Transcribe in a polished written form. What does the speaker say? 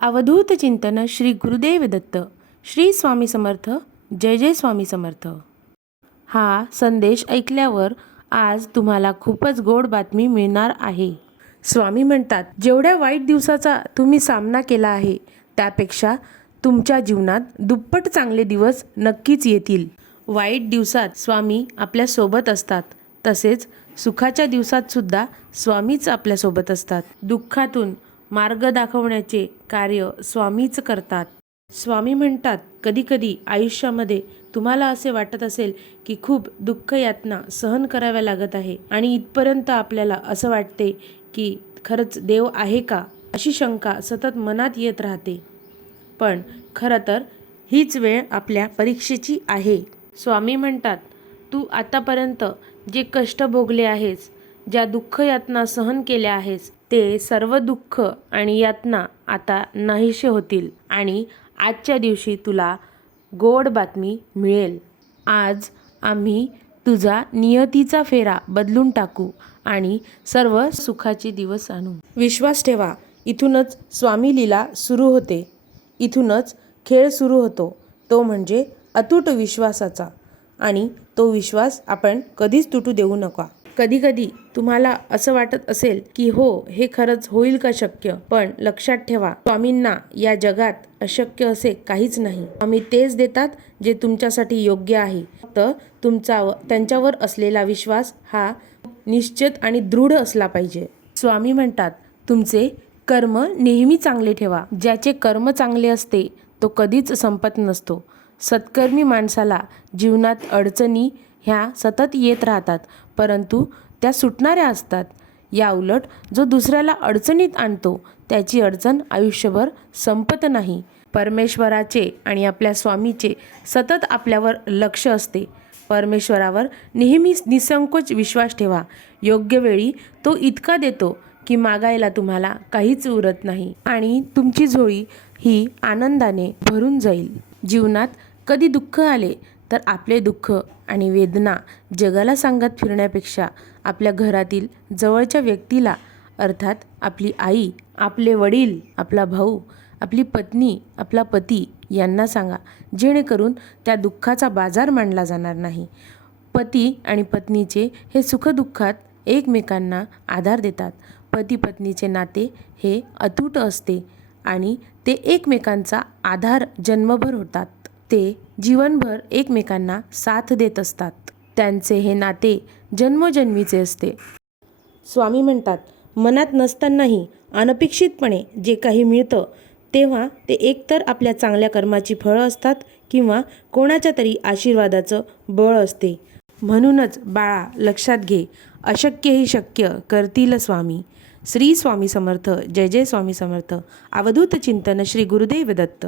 अवधूत चिंतन श्री गुरुदेव दत्त. श्री स्वामी समर्थ. जय जय स्वामी समर्थ. हा संदेश ऐकल्यावर आज तुम्हाला खूपच गोड बातमी मिळणार आहे. स्वामी म्हणतात, जेवढ्या वाईट दिवसाचा तुम्ही सामना केला आहे त्यापेक्षा तुमच्या जीवनात दुप्पट चांगले दिवस नक्कीच येतील. वाईट दिवसात स्वामी आपल्या सोबत असतात, तसेच सुखाच्या दिवसात सुद्धा स्वामीच आपल्या सोबत असतात. दुःखातून मार्ग दाखवण्याचे कार्य स्वामीच करतात. स्वामी म्हणतात, कधीकधी आयुष्यामध्ये तुम्हाला असे वाटत असेल की खूप दुःख यातना सहन कराव्या लागत आहे आणि इथपर्यंत आपल्याला असं वाटते की खरंच देव आहे का, अशी शंका सतत मनात येत राहते. पण खरं तर हीच वेळ आपल्या परीक्षेची आहे. स्वामी म्हणतात, तू आतापर्यंत जे कष्ट भोगले आहेस, ज्या दुःख यातना सहन केल्या आहेस, ते सर्व दुःख आणि यातना आता नाहीसे होतील आणि आजच्या दिवशी तुला गोड बातमी मिळेल. आज आम्ही तुझा नियतीचा फेरा बदलून टाकू आणि सर्व सुखाचे दिवस आणू. विश्वास ठेवा, इथूनच स्वामी लीला सुरू होते. इथूनच खेळ सुरू होतो, तो म्हणजे अतूट विश्वासाचा. आणि तो विश्वास आपण कधीच तुटू देऊ नका. कधीकधी तुम्हाला असं वाटत असेल की हो, हे खरंच होईल का शक्य, पण लक्षात ठेवा, स्वामींना या जगात अशक्य असे काहीच नाही. स्वामी तेच देतात जे तुमच्यासाठी योग्य आहे. फक्त तुमचा त्यांच्यावर असलेला विश्वास हा निश्चित आणि दृढ असला पाहिजे. स्वामी म्हणतात, तुमचे कर्म नेहमी चांगले ठेवा. ज्याचे कर्म चांगले असते तो कधीच संपत नसतो. सत्कर्मी माणसाला जीवनात अडचणी ह्या सतत येत राहतात, परंतु त्या सुटणाऱ्या असतात. या उलट जो दुसऱ्याला अडचणीत आणतो त्याची अडचण आयुष्यभर संपत नाही. परमेश्वराचे आणि आपल्या स्वामीचे सतत आपल्यावर लक्ष असते. परमेश्वरावर नेहमी निसंकोच विश्वास ठेवा. योग्य वेळी तो इतका देतो की मागायला तुम्हाला काहीच उरत नाही आणि तुमची झोळी ही आनंदाने भरून जाईल. जीवनात कधी दुःख आले तर आपले दुःख आणि वेदना जगाला सांगत फिरण्यापेक्षा आपल्या घरातील जवळच्या व्यक्तीला, अर्थात आपली आई, आपले वडील, आपला भाऊ, आपली पत्नी, आपला पती यांना सांगा, जेणेकरून त्या दुःखाचा बाजार मांडला जाणार नाही. पती आणि पत्नीचे हे सुखदुःखात एकमेकांना आधार देतात. पती पत्नीचे नाते हे अतूट असते आणि ते एकमेकांचा आधार जन्मभर होतात. ते जीवनभर एकमेकांना साथ देत असतात. त्यांचे हे नाते जन्मोजन्मीचे असते. स्वामी म्हणतात, मनात नसतानाही अनपेक्षितपणे जे काही मिळतं तेव्हा ते एकतर आपल्या चांगल्या कर्माची फळं असतात किंवा कोणाच्या तरी आशीर्वादाचं बळ असते. म्हणूनच बाळा, लक्षात घे, अशक्यही शक्य करतील स्वामी. श्री स्वामी समर्थ. जय जय स्वामी समर्थ. अवधूत चिंतन श्री गुरुदेव दत्त.